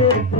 Thank you.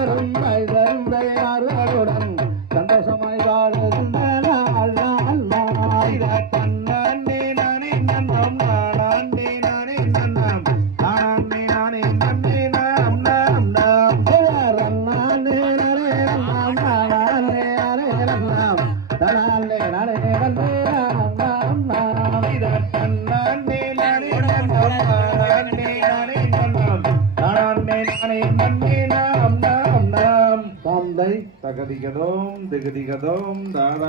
அருமை தந்தை அருளுடன் சந்தோஷமாய் வாழுகின்ற நாள் நாள் நாள் Thank you. தங்கி நாம் நாம் நாம். தந்தை தகதிகதோம் திகதிகதோம் தாரா